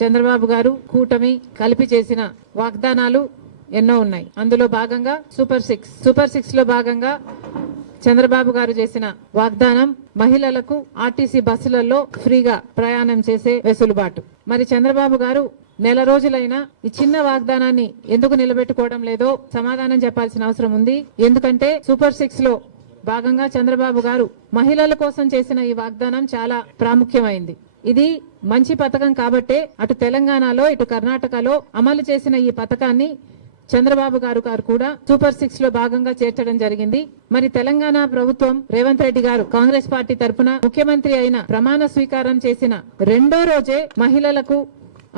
చంద్రబాబు గారు కూటమి కలిపి చేసిన వాగ్దానాలు ఎన్నో ఉన్నాయి. అందులో భాగంగా సూపర్ సిక్స్ లో భాగంగా చంద్రబాబు గారు చేసిన వాగ్దానం మహిళలకు ఆర్టీసీ బస్సులలో ఫ్రీగా ప్రయాణం చేసే వెసులుబాటు. మరి చంద్రబాబు గారు నెల రోజులైనా ఈ చిన్న వాగ్దానాన్ని ఎందుకు నిలబెట్టుకోవడం లేదో సమాధానం చెప్పాల్సిన అవసరం ఉంది. ఎందుకంటే సూపర్ సిక్స్ లో భాగంగా చంద్రబాబు గారు మహిళల కోసం చేసిన ఈ వాగ్దానం చాలా ప్రాముఖ్యమైంది. ఇది మంచి పథకం కాబట్టే అటు తెలంగాణలో ఇటు కర్ణాటకలో అమలు చేసిన ఈ పథకాన్ని చంద్రబాబు గారు కూడా సూపర్ సిక్స్ లో భాగంగా చేర్చడం జరిగింది. మరి తెలంగాణ ప్రభుత్వం రేవంత్ రెడ్డి గారు కాంగ్రెస్ పార్టీ తరఫున ముఖ్యమంత్రి అయిన ప్రమాణ స్వీకారం చేసిన రెండో రోజే మహిళలకు,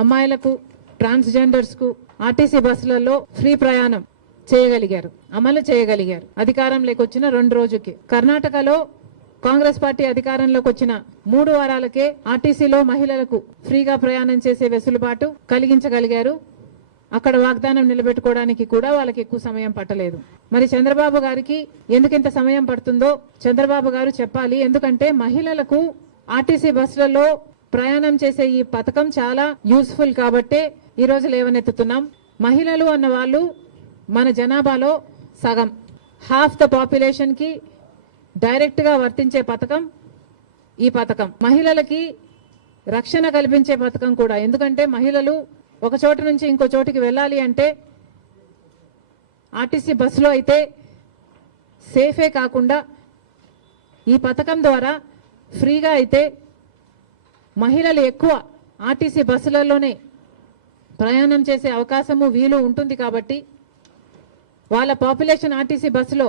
అమ్మాయిలకు, ట్రాన్స్జెండర్స్ కు ఆర్టీసీ బస్సులలో ఫ్రీ ప్రయాణం చేయగలిగారు, అమలు చేయగలిగారు అధికారంలోకి వచ్చిన 2 రోజుకి. కర్ణాటకలో కాంగ్రెస్ పార్టీ అధికారంలోకి వచ్చిన 3 వారాలకే ఆర్టీసీలో మహిళలకు ఫ్రీగా ప్రయాణం చేసే వెసులుబాటు కలిగించగలిగారు. అక్కడ వాగ్దానం నిలబెట్టుకోవడానికి కూడా వాళ్ళకి ఎక్కువ సమయం పట్టలేదు. మరి చంద్రబాబు గారికి ఎందుకింత సమయం పడుతుందో చంద్రబాబు గారు చెప్పాలి. ఎందుకంటే మహిళలకు ఆర్టీసీ బస్సులలో ప్రయాణం చేసే ఈ పథకం చాలా యూస్ఫుల్ కాబట్టే ఈ రోజు లేవనెత్తుతున్నాం. మహిళలు అన్న వాళ్ళు మన జనాభాలో సగం, హాఫ్ ద పాపులేషన్ కి డైరెక్ట్ గా వర్తించే పథకం ఈ పథకం. మహిళలకి రక్షణ కల్పించే పథకం కూడా. ఎందుకంటే మహిళలు ఒక చోటు నుంచి ఇంకో చోటికి వెళ్ళాలి అంటే ఆర్టీసీ బస్సులో అయితే సేఫే కాకుండా ఈ పథకం ద్వారా ఫ్రీగా అయితే మహిళలు ఎక్కువ ఆర్టీసీ బస్సులలోనే ప్రయాణం చేసే అవకాశము వీలు ఉంటుంది. కాబట్టి వాళ్ళ పాపులేషన్ ఆర్టీసీ బస్సులో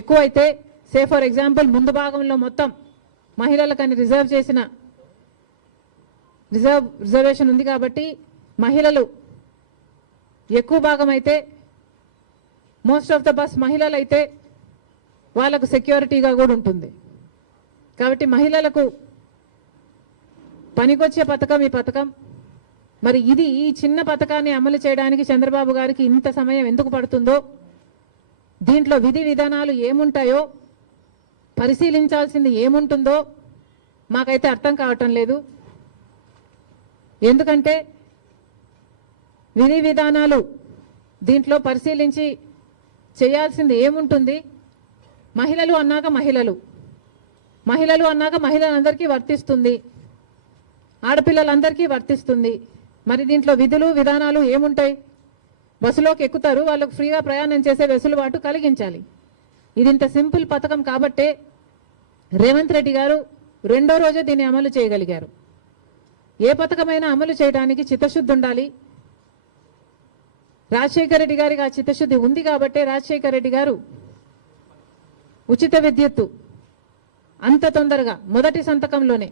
ఎక్కువ అయితే, సే ఫర్ ఎగ్జాంపుల్ ముందు భాగంలో మొత్తం మహిళలకని రిజర్వేషన్ ఉంది కాబట్టి మహిళలు ఎక్కువ భాగం అయితే, మోస్ట్ ఆఫ్ ద బస్ మహిళలు అయితే వాళ్ళకు సెక్యూరిటీగా కూడా ఉంటుంది. కాబట్టి మహిళలకు పనికొచ్చే పథకం ఈ పథకం. మరి ఈ చిన్న పథకాన్ని అమలు చేయడానికి చంద్రబాబు గారికి ఇంత సమయం ఎందుకు పడుతుందో, దీంట్లో విధి విధానాలు ఏముంటాయో, పరిశీలించాల్సింది ఏముంటుందో మాకైతే అర్థం కావటం లేదు. ఎందుకంటే విధి విధానాలు దీంట్లో పరిశీలించి చేయాల్సింది ఏముంటుంది? మహిళలు అన్నాక మహిళలందరికీ వర్తిస్తుంది, ఆడపిల్లలందరికీ వర్తిస్తుంది. మరి దీంట్లో విధులు విధానాలు ఏముంటాయి? బస్సులోకి ఎక్కుతారు, వాళ్ళకు ఫ్రీగా ప్రయాణం చేసే వెసులుబాటు కలిగించాలి. ఇది ఇంత సింపుల్ పథకం కాబట్టే రేవంత్ రెడ్డి గారు రెండో రోజే దీన్ని అమలు చేయగలిగారు. ఏ పథకమైనా అమలు చేయడానికి చిత్తశుద్ధి ఉండాలి. రాజశేఖర రెడ్డి గారికి ఆ చిత్తశుద్ధి ఉంది కాబట్టే రాజశేఖర రెడ్డి గారు ఉచిత విద్యుత్తు అంత తొందరగా మొదటి సంతకంలోనే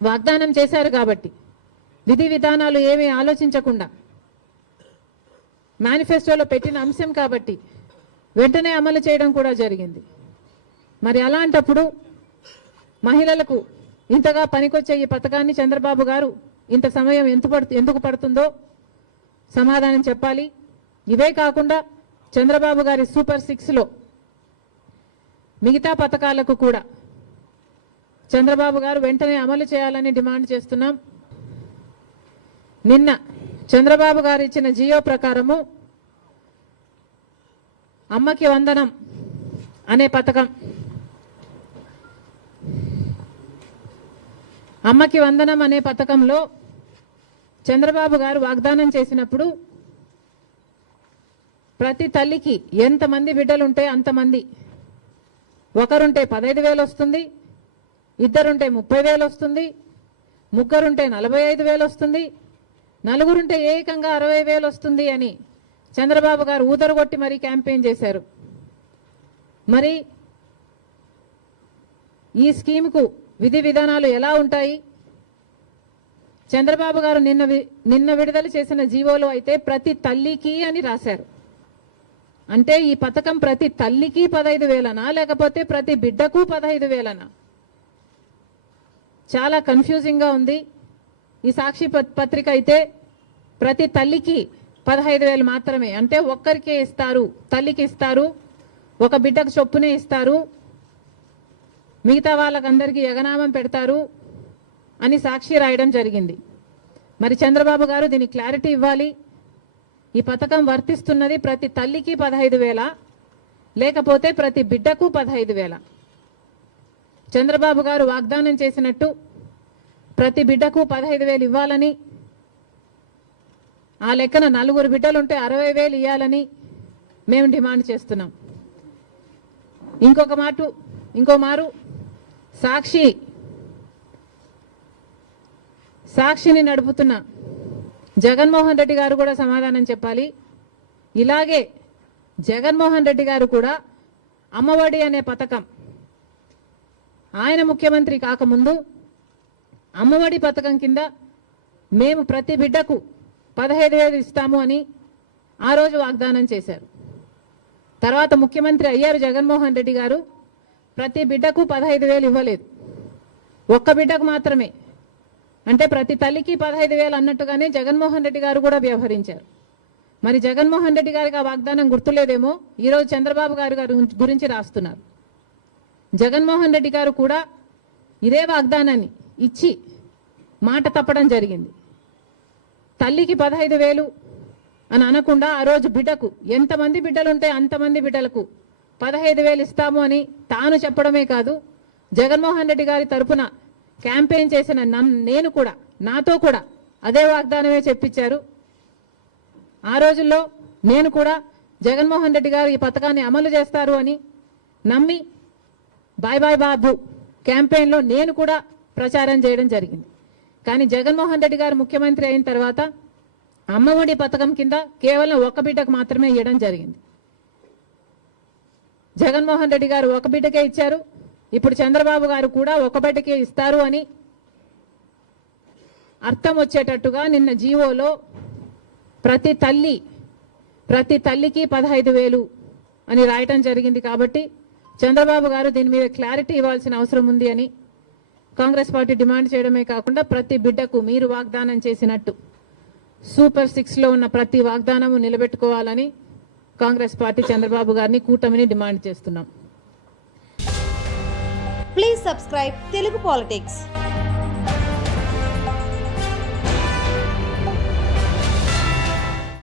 వాగ్దానం చేశారు. కాబట్టి విధి విధానాలు ఏమీ ఆలోచించకుండా మేనిఫెస్టోలో పెట్టిన అంశం కాబట్టి వెంటనే అమలు చేయడం కూడా జరిగింది. మరి అలాంటప్పుడు మహిళలకు ఇంతగా పనికొచ్చే ఈ పథకాన్ని చంద్రబాబు గారు ఇంత సమయం ఎందుకు పడుతుందో సమాధానం చెప్పాలి. ఇవే కాకుండా చంద్రబాబు గారి సూపర్ 6లో మిగతా పథకాలకు కూడా చంద్రబాబు గారు వెంటనే అమలు చేయాలని డిమాండ్ చేస్తున్నాం. నిన్న చంద్రబాబు గారు ఇచ్చిన జియో ప్రకారము అమ్మకి వందనం అనే పథకం, అమ్మకి వందనం అనే పథకంలో చంద్రబాబు గారు వాగ్దానం చేసినప్పుడు ప్రతి తల్లికి ఎంతమంది బిడ్డలుంటే అంతమంది, ఒకరుంటే 15,000 వస్తుంది, ఇద్దరుంటే 30,000 వస్తుంది, ముగ్గురుంటే 45,000 వస్తుంది, నలుగురుంటే ఏకంగా 60,000 వస్తుంది అని చంద్రబాబు గారు ఊదరగొట్టి మరీ క్యాంపెయిన్ చేశారు. మరి ఈ స్కీమ్కు విధి విధానాలు ఎలా ఉంటాయి? చంద్రబాబు గారు నిన్న విడుదల చేసిన జీవోలో అయితే ప్రతి తల్లికి అని రాశారు. అంటే ఈ పథకం ప్రతి తల్లికి 15,000నా లేకపోతే ప్రతి బిడ్డకు 15,000నా? చాలా కన్ఫ్యూజింగ్ గా ఉంది. ఈ సాక్షి పత్రిక అయితే ప్రతి తల్లికి 15,000 మాత్రమే, అంటే ఒక్కరికే ఇస్తారు, తల్లికి ఇస్తారు, ఒక బిడ్డకు చొప్పునే ఇస్తారు, మిగతా వాళ్ళకందరికీ ఎగనామం పెడతారు అని సాక్షి రాయడం జరిగింది. మరి చంద్రబాబు గారు దీనికి క్లారిటీ ఇవ్వాలి. ఈ పథకం వర్తిస్తున్నది ప్రతి తల్లికి 15,000 లేకపోతే ప్రతి బిడ్డకు 15,000. చంద్రబాబు గారు వాగ్దానం చేసినట్టు ప్రతి బిడ్డకు 15,000 ఇవ్వాలని, ఆ లెక్కన 4 బిడ్డలుంటే 60,000 ఇవ్వాలని మేము డిమాండ్ చేస్తున్నాం. ఇంకో మారు సాక్షిని నడుపుతున్న జగన్మోహన్ రెడ్డి గారు కూడా సమాధానం చెప్పాలి. ఇలాగే జగన్మోహన్ రెడ్డి గారు కూడా అమ్మఒడి అనే పథకం ఆయన ముఖ్యమంత్రి కాకముందు అమ్మఒడి పథకం కింద మేము ప్రతి బిడ్డకు 15,000 ఇస్తాము అని ఆ రోజు వాగ్దానం చేశారు. తర్వాత ముఖ్యమంత్రి అయ్యారు జగన్మోహన్ రెడ్డి గారు. ప్రతి బిడ్డకు 15,000 ఇవ్వలేదు, ఒక్క బిడ్డకు మాత్రమే. అంటే ప్రతి తల్లికి 15,000 అన్నట్టుగానే జగన్మోహన్ రెడ్డి గారు కూడా వ్యవహరించారు. మరి జగన్మోహన్ రెడ్డి గారికి ఆ వాగ్దానం గుర్తులేదేమో ఈరోజు చంద్రబాబు గారు గురించి రాస్తున్నారు. జగన్మోహన్ రెడ్డి గారు కూడా ఇదే వాగ్దానాన్ని ఇచ్చి మాట తప్పడం జరిగింది. తల్లికి 15,000 అని అనకుండా ఆ రోజు బిడ్డకు ఎంతమంది బిడ్డలుంటే అంతమంది బిడ్డలకు 15,000 ఇస్తాము అని తాను చెప్పడమే కాదు, జగన్మోహన్ రెడ్డి గారి తరపున క్యాంపెయిన్ చేసిన నేను కూడా నాతో కూడా అదే వాగ్దానమే చెప్పించారు. ఆ రోజుల్లో నేను కూడా జగన్మోహన్ రెడ్డి గారు ఈ పథకాన్ని అమలు చేస్తారు అని నమ్మి బాయ్ బాయ్ బాబు క్యాంపెయిన్లో నేను కూడా ప్రచారం చేయడం జరిగింది. కానీ జగన్మోహన్ రెడ్డి గారు ముఖ్యమంత్రి అయిన తర్వాత అమ్మఒడి పథకం కింద కేవలం ఒక బిడ్డకు మాత్రమే ఇవ్వడం జరిగింది. జగన్మోహన్ రెడ్డి గారు ఒక బిడ్డకే ఇచ్చారు. ఇప్పుడు చంద్రబాబు గారు కూడా ఒక బిడ్డకే ఇస్తారు అని అర్థం వచ్చేటట్టుగా నిన్న జీవోలో ప్రతి తల్లికి 15,000 అని రాయటం జరిగింది. కాబట్టి చంద్రబాబు గారు దీని మీద క్లారిటీ ఇవ్వాల్సిన అవసరం ఉంది అని కాంగ్రెస్ పార్టీ డిమాండ్ చేయడమే కాకుండా ప్రతి బిడ్డకు మీరు వాగ్దానం చేసినట్టు సూపర్ 6లో ఉన్న ప్రతి వాగ్దానము నిలబెట్టుకోవాలని కాంగ్రెస్ పార్టీ చంద్రబాబు గారిని కూటమిని డిమాండ్ చేస్తున్నాం. Please subscribe Telugu Politics.